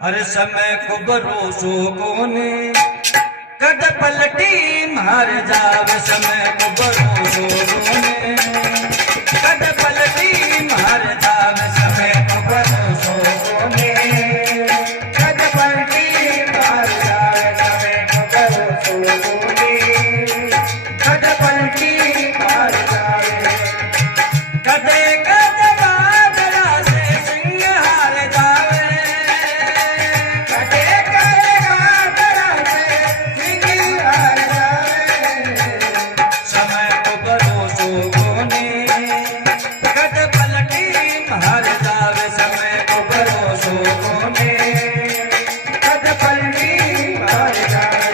अरे समय को भरोसो कोने कद पलटी मार जावे, समय को भरोसो कोने कद पलटी मार जावे, समय को भरोसो कोने कद पलटी मार जावे, समय को भरोसो कोने कद पलटी मार जावे। कदे कद बादला से सिंह हार जावे, कदे कद बादला से सिंह हार जावे, समय को भरोसो कोने कद पलटी मार जावे, समय को भरोसो कोने कद पलटी मार जावे।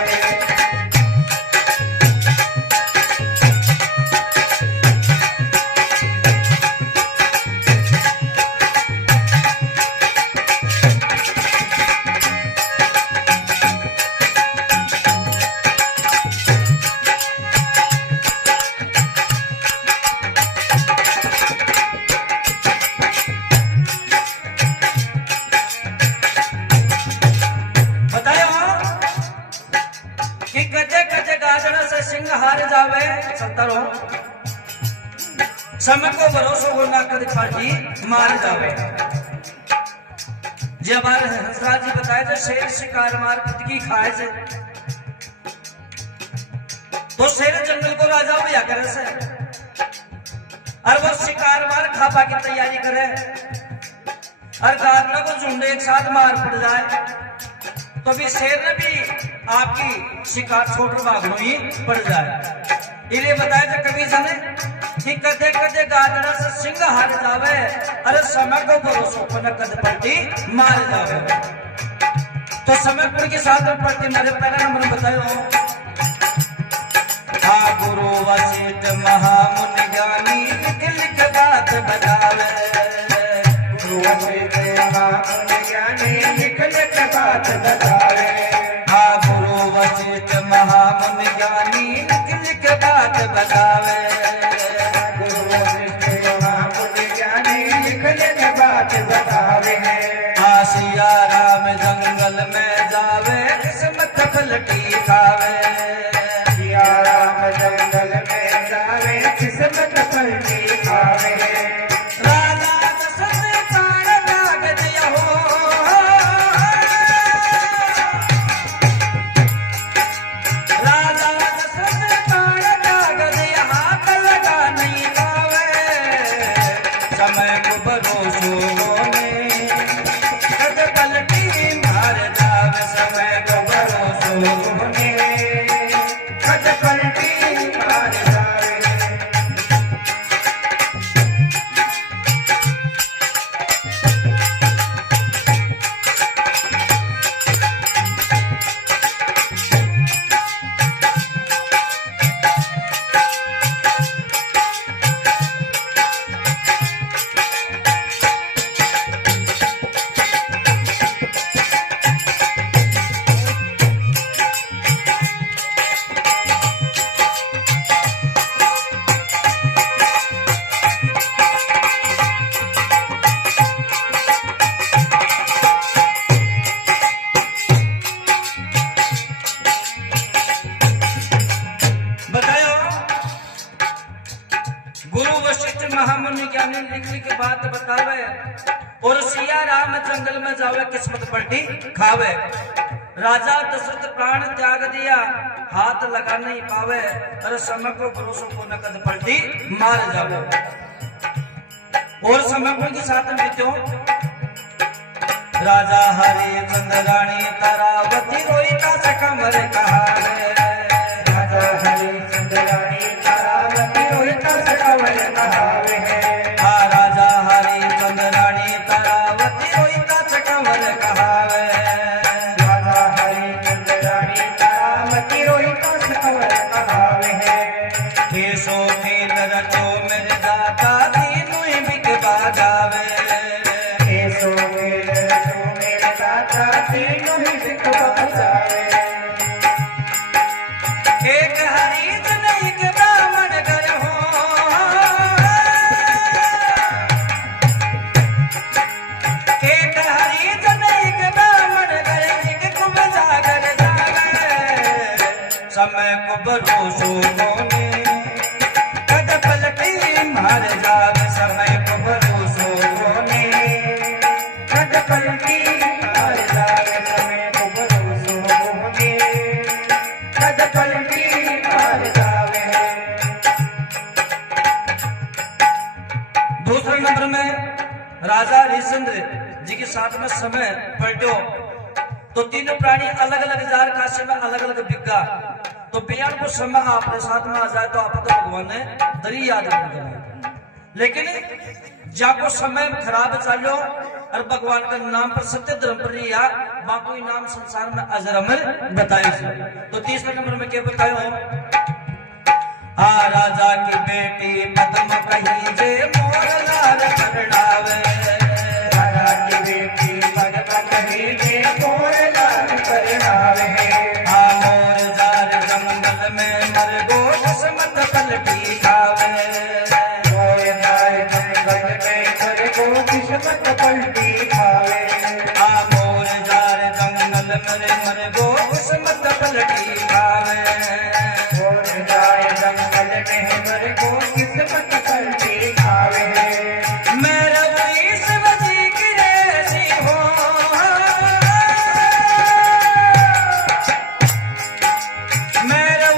कि कजे कजे गाजड़ा से सिंह हार जावे, सत्तरो समय को भरोसो होना कद पार्टी मार जावे। जब हमारे हंसराज जी बताए थे शेर शिकार मार कुटकी खाए से, तो शेर जंगल को राजा भैया करे से, और वो शिकार मार खापा की तैयारी करे, और गाजड़ा को झुंड एक साथ मार पड़ जाए, तो भी शेर ने भी आपकी शिकार छोड़ भागनो ही पड़ जाए। इन्हें बताया था कवि ने कि कदे कदे गाजड़ा से सिंह हार जावे, अरे समय को भरोसो को न कद पलटी मार जावे। तो समयपुर के साथ में पलटी मेरे पहला नंबर बतायो, हाँ गुरु वशिष्ठ महामुनि ज्ञानी लिख लिख बात बतावे, गुरु वशिष्ठ महामुनि ज्ञानी लिख लिख बात बतावे, हाँ गुरु वशिष्ठ महामुनि ज्ञानी लिख लिख बात बतावे, गुरु वशिष्ठ महामुनि ज्ञानी लिख लिख बात बतावे। हाँ सिया राम जंगल में जावे, किस्मत पलटी खावे, सिया राम जंगल में जावे, किस्मत पलटी खावे। समय को भरोसो कोने कद पलटी मार जावे, समय को भरोसो कोने कद पलटी मार जावे। गुरु वशिष्ठ महामुनि ज्ञानी लिख लिख बात बतावे, और सिया राम जंगल में जावे, किस्मत पलटी खावे। राजा दशरथ प्राण त्याग दिया, हाथ लगा नहीं पावे, अरे समय को भरोसो को न कद पलटी मार जावे। और समय को के साथ में क्यों राजा हरिचंद्र रानी तारावती रोहिता से कमर कहा, राजा हरिचंद्र रानी तारावती रोहिता से कमर कहावे, हाँ राजा हरिचंद्र रानी तारावती रोहिता से कमर कहावे, राजा हरिचंद्र रानी तारावती रोहिता से कमर कहावे। केसो खेल रचो मेरे दाता तीनों ही बिक बाजावे, केसो खेल रचो मेरे दाता तीनों ही बिक बाजावे। एक हरित नहीं के ब्राह्मण घर हो, एक हरित नहीं के ब्राह्मण भरोसो कोने कद पलटी मार जावे समय को भरोसो कोने कद पलटी मार जावे समय को भरोसो कोने कद पलटी मार जावे। दूसरे नंबर में राजा हरिश्चंद्र जी के साथ में समय पलटो तो तीनों प्राणी अलग अलग जार काशी में अलग अलग बिका तो पियान को समय आपके साथ में आ जाए तो आप तो भगवान ने दरी याद नहीं करना, लेकिन जाको समय खराब चालो और भगवान का नाम पर सत्य धर्म पर या बाकी नाम संसार में अजर अमर बताए। तो तीसरे नंबर में क्या बतायो, आ राजा की बेटी पद्म कही जे मोर लाल करनावे, राजा की बेटी पद्म कही जे मोर लाल करनावे, आ मोर जार जंगल में मर गो किस्मत पलटी खावे, मोर जार जंगल में मर गो किस्मत पलटी खावे, आ मोर जार जंगल में मर गो किस्मत पलटी खावे, मोर जार जंगल में मर गो किस्मत पलटी खावे। मेरा शिव जी की रेसी हो, मेरा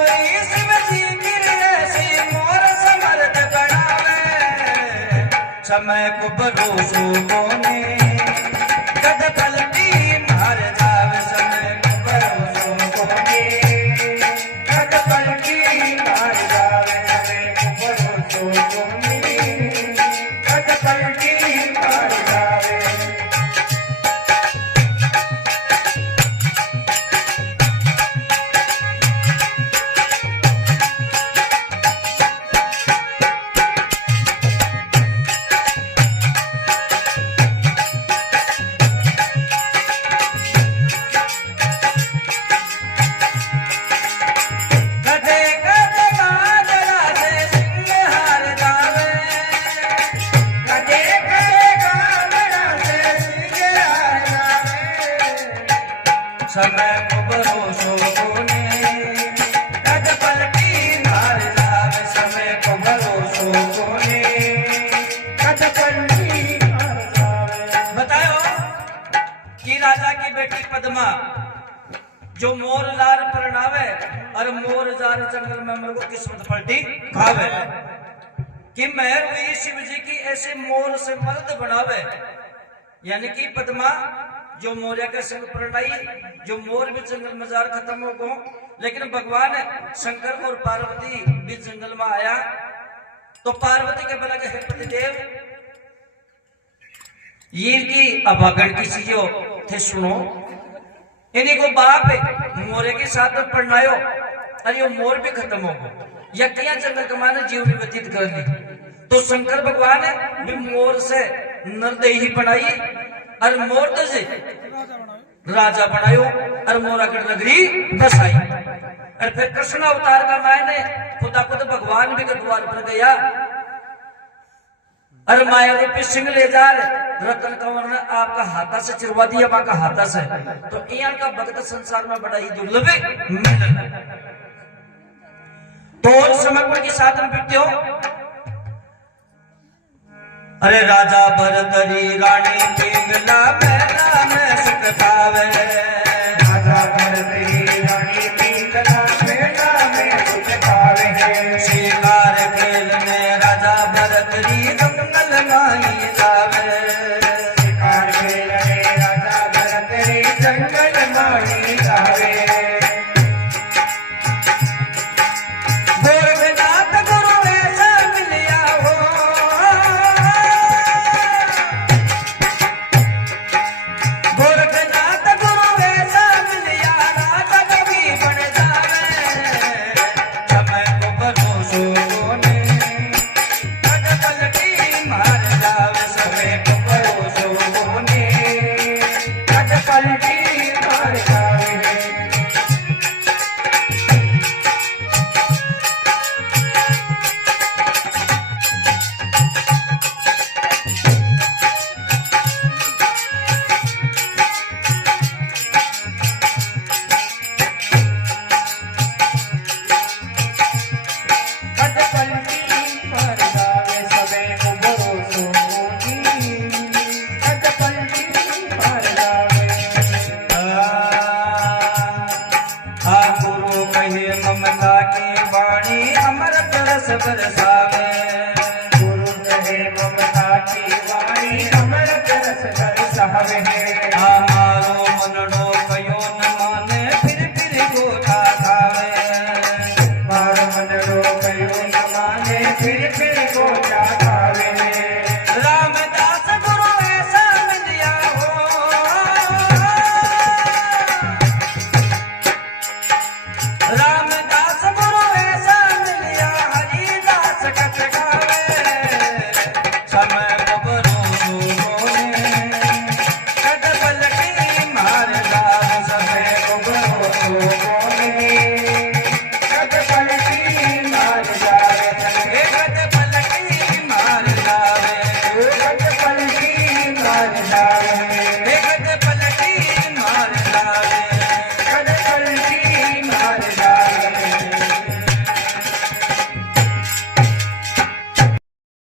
शिव जी की रेसी मोर समर्थ बनावे, समय को भरोसो कोने कद पलटी मार जावे, समय को भरोसो कोने कद पलटी मार जावे, समय को भरोसो कोने कद पलटी मार जावे। कदे कदे गाजरा से सिंहार जावे, कदे कदे गाजरा से सिंहार जावे, समय को भरोसो कोने कद पलटी मार जावे, समय को भरोसो कोने कद पलटी मार जावे। बताओ कि राजा की बेटी पद्मा जो मोर लार परनावे और मोर जार जंगल में मर को किस्मत पलटी खावे, कि मेहर हुई शिव जी की ऐसे मोर से मर्द बनावे, यानी कि पद्मा जो मोरिया के संग परनाई, जो मोर भी जंगल में जार खत्म हो गो, लेकिन भगवान शंकर और पार्वती भी जंगल में आया तो पार्वती के बोला कि हे पतिदेव ये की अभागन की चीजों थे सुनो, इन्हीं को बाप मोरे के साथ में पढ़नायो और ये मोर भी खत्म हो गया, या क्या जंगल कमाने जीवन व्यतीत कर ली, तो शंकर भगवान भी मोर से नरदेही बनाई और मोर तो से राजा बनायो और मोरागढ़ नगरी बसाई। और फिर कृष्ण अवतार का मायने खुदा खुद भगवान भी के द्वार पर गया और माया रूपी सिंह ले जा रतन कंवर ने आपका हाथा से चिरवा दिया, आपका हाथा से, तो यहाँ का भक्त संसार में बड़ा ही दुर्लभ मिलन। तो समर्पण के साथ में बिकते हो। अरे राजा भरतरी रानी पिंगला मेला में सुख पावे, राजा भरतरी रानी पिंगला मेला में सुख पावे, शिकार खेल में राजा भरतरी जंगल माही जावे, शिकार खेल में राजा भरतरी जंगल माही जावे। गोरखनाथ गुरु ऐसा मिलिया हो, गोरखनाथ गुरु बरसावे